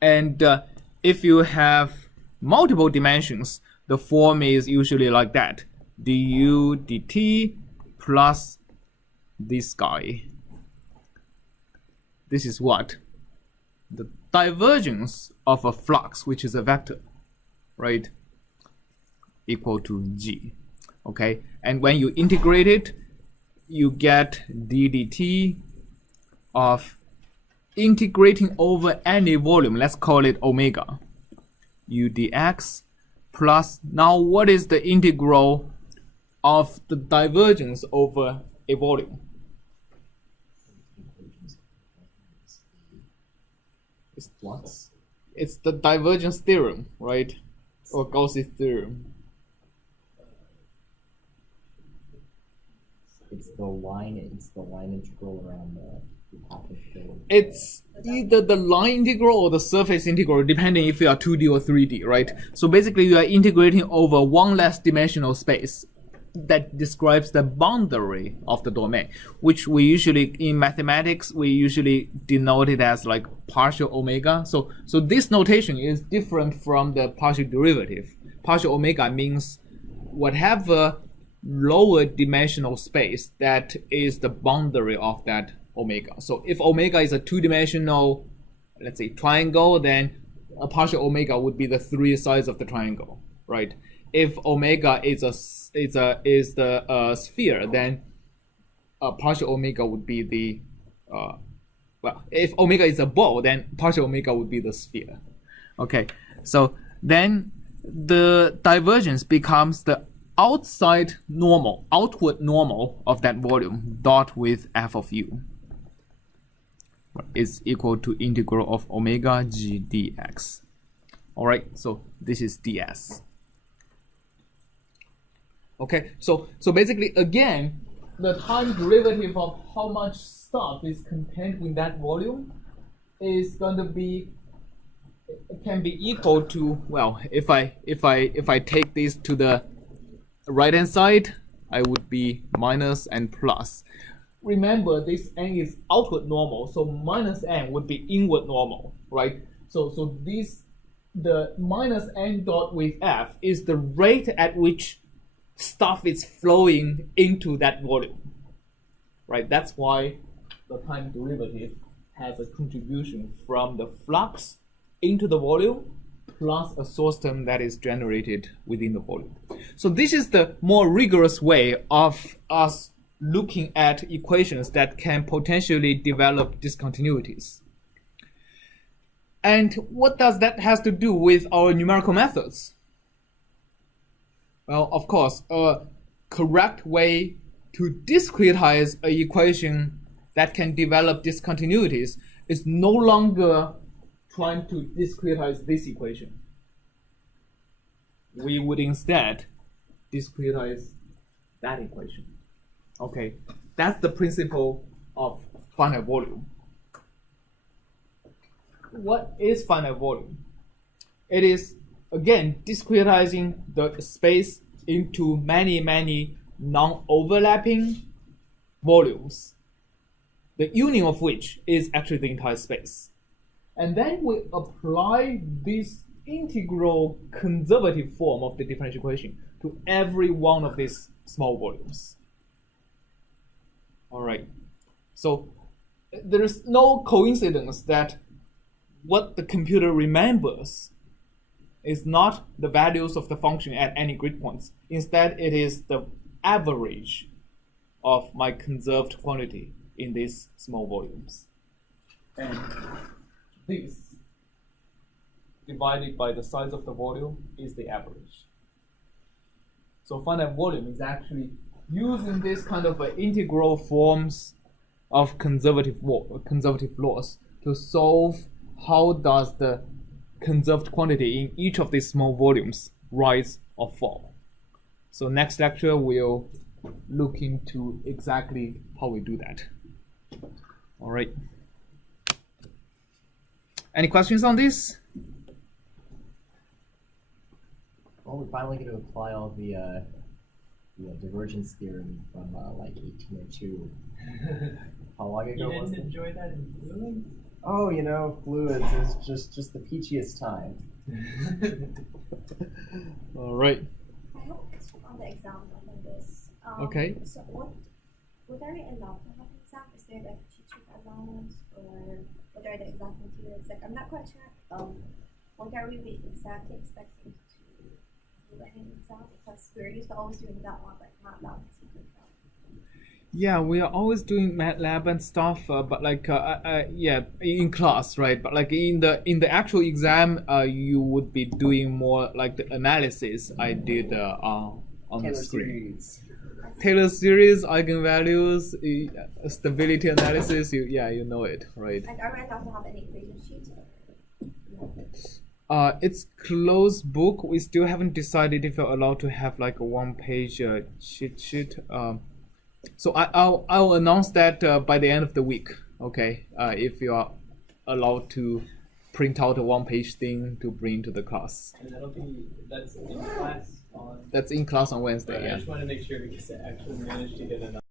And if you have multiple dimensions, the form is usually like that: du dt plus this guy. This is what? The divergence of a flux, which is a vector, right? Equal to g. Okay, and when you integrate it, you get d dt of integrating over any volume. Let's call it omega. U dx plus, now what is the integral of the divergence over a volume? It's what? It's the divergence theorem, right? Or Gauss's theorem. It's the line integral around the hypothetical. It's either the line integral or the surface integral, depending if you are 2D or 3D, right? So basically you are integrating over one less dimensional space that describes the boundary of the domain, which we usually, in mathematics, we usually denote it as like partial omega. So this notation is different from the partial derivative. Partial omega means whatever lower dimensional space that is the boundary of that omega. So if omega is a two-dimensional, let's say, triangle, then a partial omega would be the three sides of the triangle, right? If omega is the sphere, then a partial omega would be the well, if omega is a ball, then partial omega would be the sphere. Okay, so then the divergence becomes the outward normal of that volume dot with f of u is equal to integral of omega g dx. All right, so this is ds. Okay, so basically, again, the time derivative of how much stuff is contained in that volume is going to be, it can be equal to, well, if I take this to the right hand side, I would be minus and plus. Remember, this n is outward normal, so minus n would be inward normal, right? So this, the minus n dot with f is the rate at which stuff is flowing into that volume, right? That's why the time derivative has a contribution from the flux into the volume plus a source term that is generated within the volume. So this is the more rigorous way of us looking at equations that can potentially develop discontinuities. And what does that has to do with our numerical methods? Well, of course, a correct way to discretize an equation that can develop discontinuities is no longer trying to discretize this equation. We would instead discretize that equation. Okay, that's the principle of finite volume. What is finite volume? It is, again, discretizing the space into many, many non-overlapping volumes, the union of which is actually the entire space. And then we apply this integral conservative form of the differential equation to every one of these small volumes. All right, so there is no coincidence that what the computer remembers is not the values of the function at any grid points. Instead, it is the average of my conserved quantity in these small volumes. And this divided by the size of the volume is the average. So finite volume is actually using this kind of integral forms of conservative laws to solve how does the conserved quantity in each of these small volumes rise or fall. So next lecture we'll look into exactly how we do that. All right. Any questions on this? Well, we finally get to apply all the divergence theorem from like 1802. How long ago was it? You didn't enjoy that in Fluent? Oh, you know, fluids is just the peachiest time. All right. I have a question on the exam on this. Okay. So what are you allowed to have an exam? Is there like cheat sheet allowance or what are the exact materials? Like I'm not quite sure. What are we exactly expecting to do in an exam? Because we're used to always doing that one, like MATLAB and secret lab. Yeah, we are always doing MATLAB and stuff, but like yeah, in class, right? But like in the actual exam, you would be doing more like the analysis I did on the Taylor screen. series. Taylor series, eigenvalues, stability analysis. You know it, right? Like are we allowed to have any equation sheets? It's closed book. We still haven't decided if we're allowed to have like a one-page cheat sheet. So I'll announce that by the end of the week. Okay, if you are allowed to print out a one-page thing to bring to the class. And that's in class on. That's in class on Wednesday. But I Yeah. just want to make sure because I actually managed to get enough.